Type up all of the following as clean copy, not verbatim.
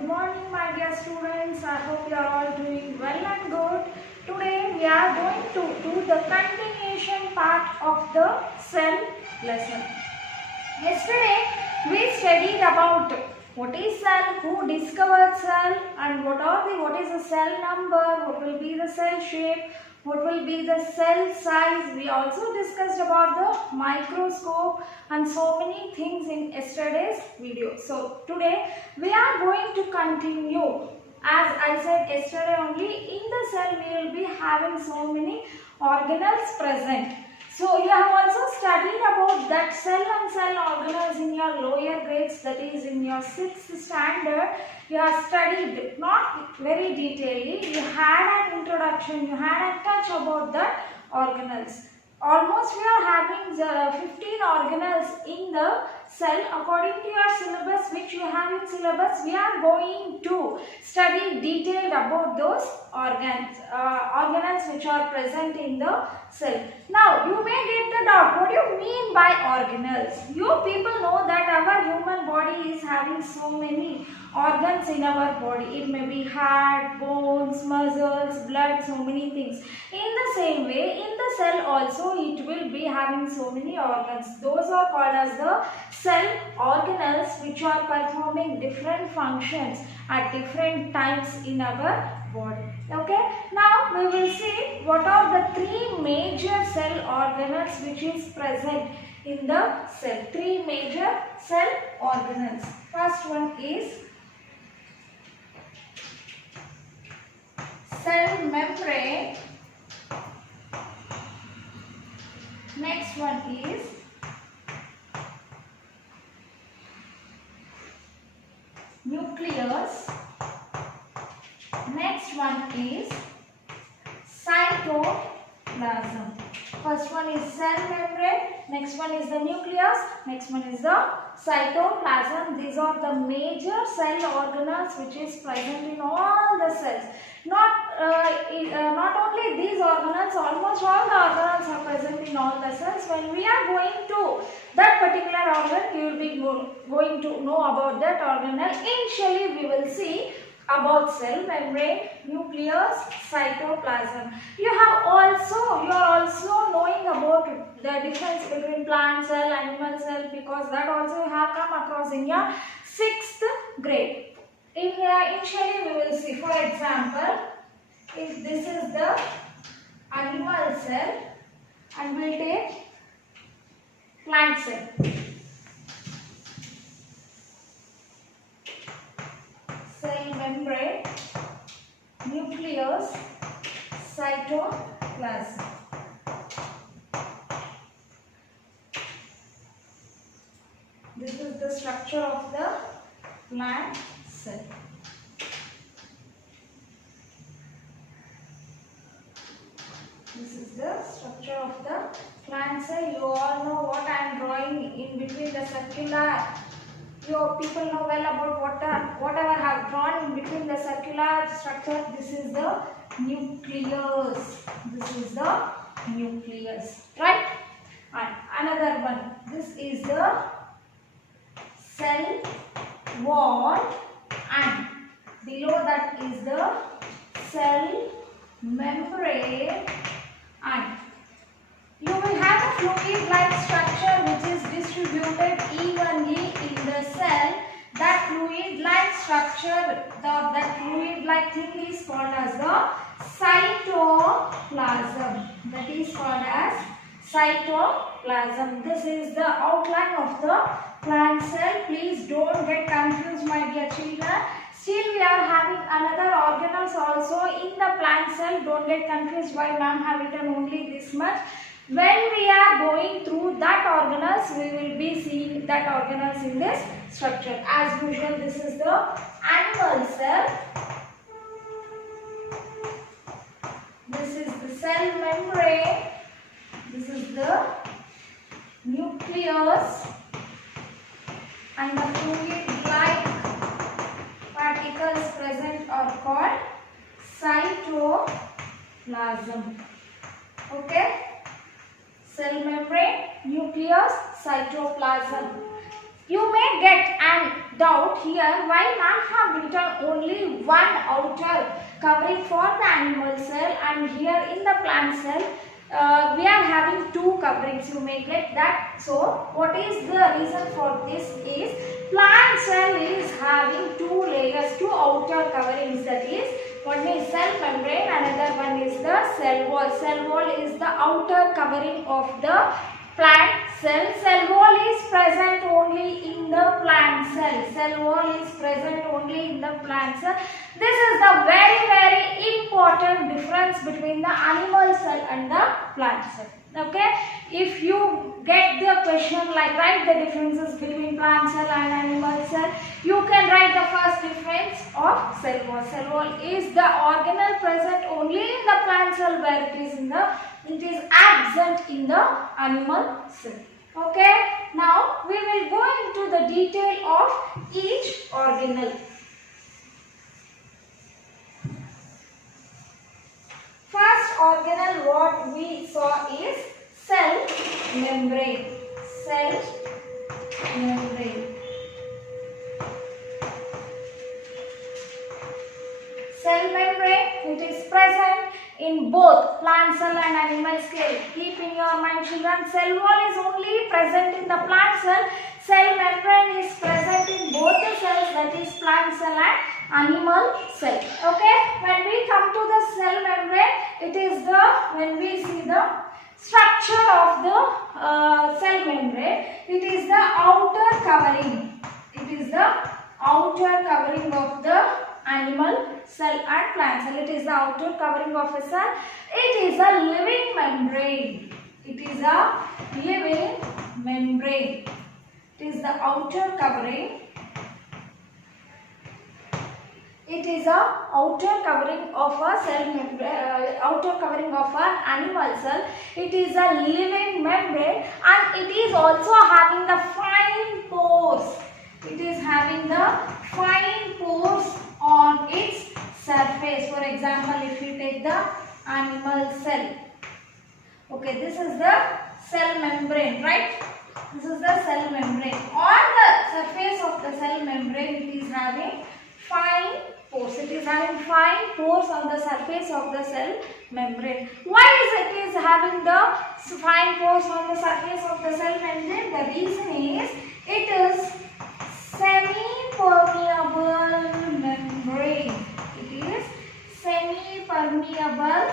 Good morning, my dear students. I hope you are all doing well and good. Today we are going to do the continuation part of the cell lesson. Yesterday we studied about what is cell, who discovered cell, and what is the cell number, what will be the cell shape, what will be the cell size. We also discussed about the microscope and so many things in yesterday's video. So today we are going to continue. As I said yesterday only, in the cell we will be having so many organelles present. So you have also studied about that cell and cell organelles in your lower grades, that is in your 6th standard. You have studied, not very detailedly, you had an introduction, you had a touch about the organelles. Almost we are having 15 organelles in the cell. According to your syllabus, which you have in syllabus, we are going to study detailed about those organelles which are present in the cell. Now you may get the doubt, what do you mean by organelles? You people know that our human body is having so many organs in our body. It may be heart, bones, muscles, blood, so many things. In the same way, in the cell also it will be having so many organs. Those are called as the cell organelles, which are performing different functions at different times in our body. Okay, now we will see what are the three major cell organelles which is present in the cell. Three major cell organelles. First one is cell membrane. Next one is nucleus. Next one is cytoplasm. First one is cell membrane, next one is the nucleus, next one is the cytoplasm. These are the major cell organelles which is present in all the cells. Not only these organelles, almost all the organelles are present in all the cells. When we are going to that particular organ, you will be going to know about that organelle. Initially, we will see about cell membrane, nucleus, cytoplasm. You are also knowing about the difference between plant cell, animal cell, because that also you have come across in your 6th grade. Initially we will see, for example, if this is the animal cell and we will take plant cell. Cell membrane, nucleus, cytoplasm. This is the structure of the plant cell. This is the structure of the plant cell. You all know what I am drawing in between the circular. Your people know well about whatever I have drawn in between the circular structure. This is the nucleus. This is the nucleus, right? And another one. This is the cell wall, and below that is the cell membrane, and you will have a fluid-like structure which is distributed evenly in the cell. That fluid-like structure, that fluid-like thing is called as the cytoplasm. That is called as cytoplasm. This is the outline of the plant cell. Please don't get confused, my dear children. Still we are having another organelles also in the plant cell. Don't get confused why ma'am have written only this much. When we are going through that organelles, we will be seeing that organelles in this structure. As usual, this is the animal cell. This is the cell membrane. This is the nucleus, and the fluid-like particles present are called cytoplasm. Okay? Cell membrane, nucleus, cytoplasm. You may get an doubt here why ma'am have written only one outer covering for the animal cell, and here in the plant cell we are having two coverings. You may get that. So what is the reason for this is plant cell is having two layers, two outer coverings, that is one is cell membrane, another one is the cell wall. Cell wall is the outer covering of the plant cell. Cell wall is present only in the plant cell. Cell wall is present only in the plant cell. This is the very important difference between the animal cell and the plant cell. Okay, if you get the question like write the differences between plant cell and animal cell, you can write the first difference of cell wall. Cell wall is the organelle present only in the plant cell, where it is absent in the animal cell. Okay, now we will go into the detail of each organelle. First organelle what we saw is cell membrane. Cell membrane. Cell membrane, it is present in both plant cell and animal cell. Keep in your mind children, cell wall is only present in the plant cell. Cell membrane is present in both the cells, that is plant cell and animal cell. Okay, when we come to the cell membrane, it is when we see the structure of the cell membrane, it is the outer covering. It is the outer covering of the animal cell and plant cell. It is the outer covering of a cell. It is a living membrane. It is a living membrane. It is the outer covering. It is a outer covering of a cell membrane, outer covering of an animal cell. It is a living membrane, and it is also having the fine pores. It is having the fine pores on its surface. For example, if you take the animal cell, okay, this is the cell membrane, right? This is the cell membrane. On the surface of the cell membrane, it is having fine pores. It is having fine pores on the surface of the cell membrane. Why is it having the fine pores on the surface of the cell membrane? The reason is it is semi-permeable membrane. It is semi-permeable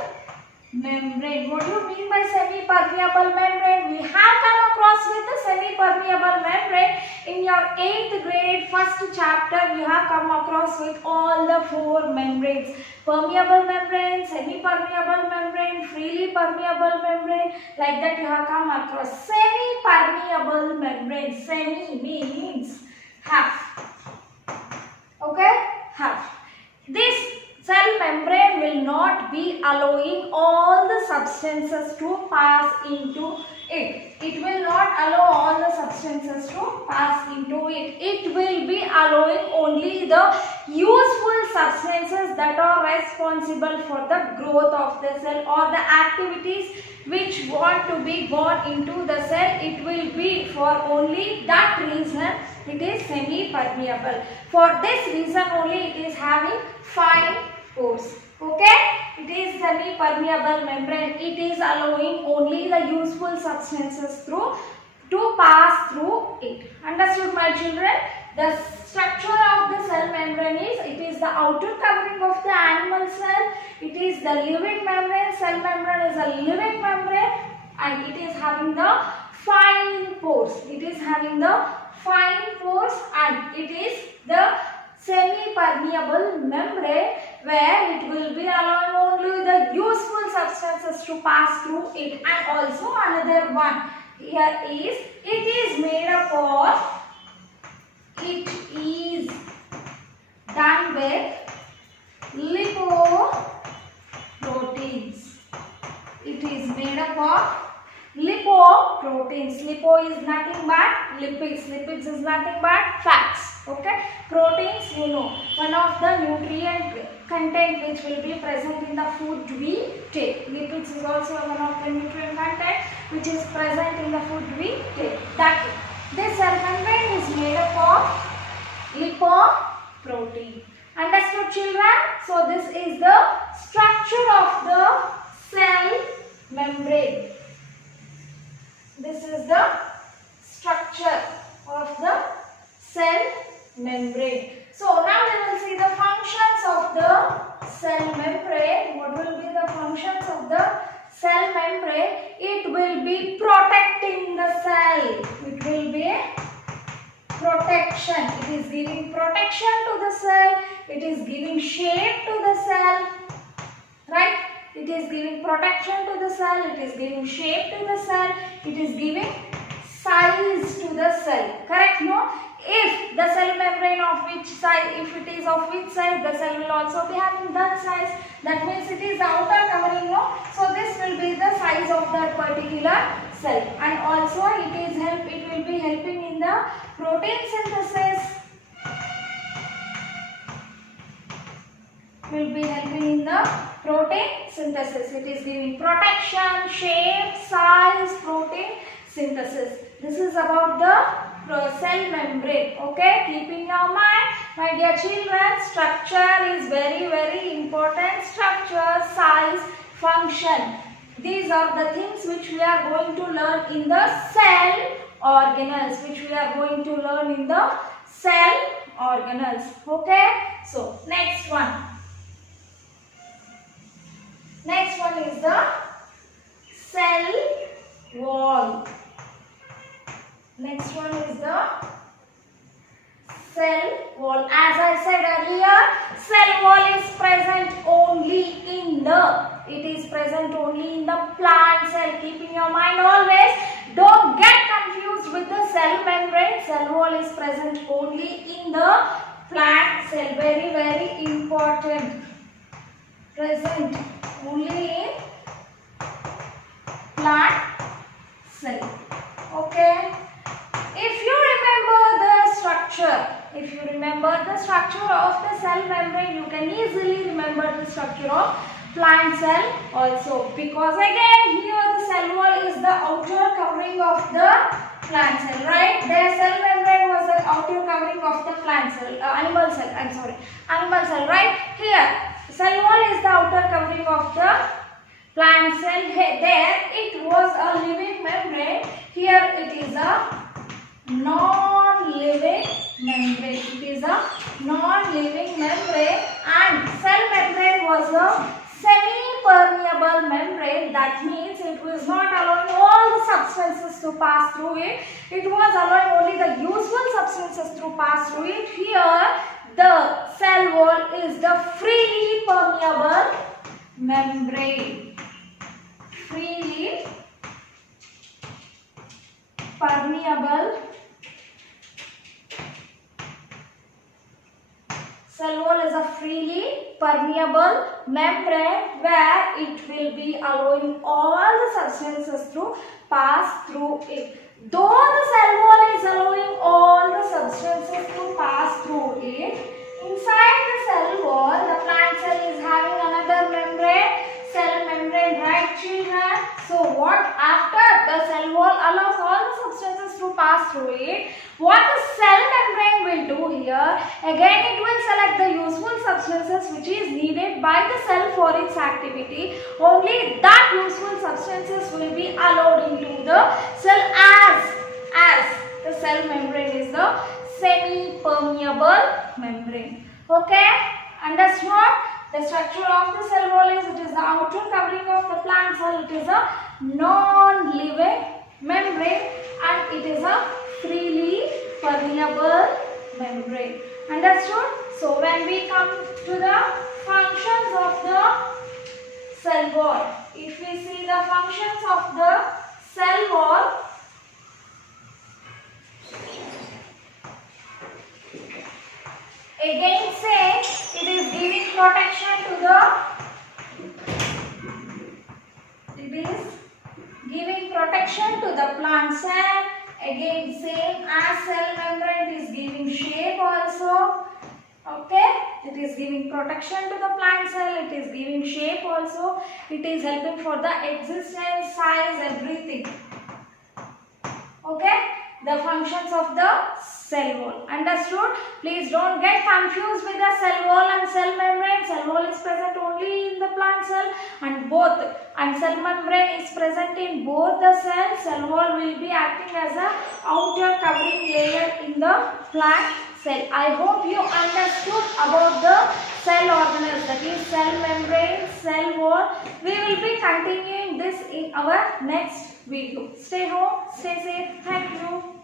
membrane. What do you mean by semi-permeable membrane? We have come across with the semi-permeable membrane in your 8th grade first chapter. You have come across with all the 4 membranes: permeable membrane, semi-permeable membrane, freely permeable membrane. Like that you have come across semi-permeable membrane. Semi means half. Okay, half. This cell membrane will not be allowing all the substances to pass into it. It will not allow all the substances to pass into it. It will be allowing only the useful substances that are responsible for the growth of the cell or the activities which want to be gone into the cell. It will be for only that reason it is semi-permeable. For this reason only it is having fine pores. Okay, it is semi-permeable membrane. It is allowing only the useful substances to pass through it. Understood, my children? The structure of the cell membrane is, it is the outer covering of the animal cell. It is the living membrane. Cell membrane is a living membrane, and it is having the fine pores. It is having the fine pores, and it is the semi-permeable membrane, where it will be allowing only the useful substances to pass through it. And also another one here is, it is made up of, it is done with lipoproteins. It is made up of lipoproteins. Lipo is nothing but lipids. Lipids is nothing but fats. Okay, proteins, you know, one of the nutrient content which will be present in the food we take. Lipids is also one of the nutrient content which is present in the food we take. That this cell membrane is is made up of lipoprotein. Understood, children? So this is the structure of the cell membrane. This is the structure of the cell membrane. So now we will see the functions of the cell membrane. What will be the functions of the cell membrane? It will be protecting the cell. It will be protection. It is giving protection to the cell. It is giving shape to the cell. Right? It is giving protection to the cell. It is giving shape to the cell. It is giving size to the cell. Correct? No? If the cell membrane of which size, if it is of which size, the cell will also be having that size. That means it is the outer covering, no? So this will be the size of that particular cell. And also it will be helping in the protein synthesis. Will be helping in the protein synthesis. It is giving protection, shape, size, protein synthesis. This is about the cell membrane. Okay, keep in your mind, my dear children, structure is very important. Structure, size, function. These are the things which we are going to learn in the cell organelles. Which we are going to learn in the cell organelles. Okay. So next one. Next one is the cell wall. Next one is the cell wall. As I said earlier, cell wall is present only in the, it is present only in the plant cell. Keep in your mind always, don't get confused with the cell membrane. Cell wall is present only in the plant cell. Very important. Present only in plant cell. Okay. If you remember the structure of the cell membrane, you can easily remember the structure of plant cell also. Because again, here the cell wall is the outer covering of the plant cell, right? Their cell membrane was the outer covering of the plant cell, animal cell, right? Here, cell wall is the outer covering of the plant cell. There, it was a living membrane. Here, it is a non-living membrane. It is a non-living membrane, and cell membrane was a semi-permeable membrane. That means it was not allowing all the substances to pass through it. It was allowing only the useful substances to pass through it. Here, the cell wall is the freely permeable membrane. Freely permeable. Cell wall is a freely permeable membrane where it will be allowing all the substances to pass through it. Though the cell wall is allowing all the substances to pass through it, inside the cell wall, the plant cell is having another membrane, cell membrane, right children? So what after the cell wall allows all the substances to pass through it, what the cell membrane will do here, again it will select the useful substances which is needed by the cell for its activity. Only that useful substances will be allowed into the cell as the cell membrane is the semi-permeable membrane. Okay, understood? The structure of the cell wall is, it is the outer covering of the plant cell. It is a non-living membrane and it is a freely permeable membrane. Understood? So when we come to the functions of the cell wall, if we see the functions of the cell wall, again say it is giving protection to the plant cell. Again same as cell membrane, it is giving shape also. Okay, it is giving protection to the plant cell, it is giving shape also, it is helping for the existence, size, everything. Okay, the functions of the cell wall. Understood? Please don't get confused with the cell wall and cell membrane. Cell wall is present only in the plant cell and cell membrane is present in both the cells. Cell wall will be acting as a outer covering layer in the plant cell. I hope you understood about the cell organelles, that is cell membrane, cell wall. We will be continuing this in our next video. Stay home, stay safe. Thank you.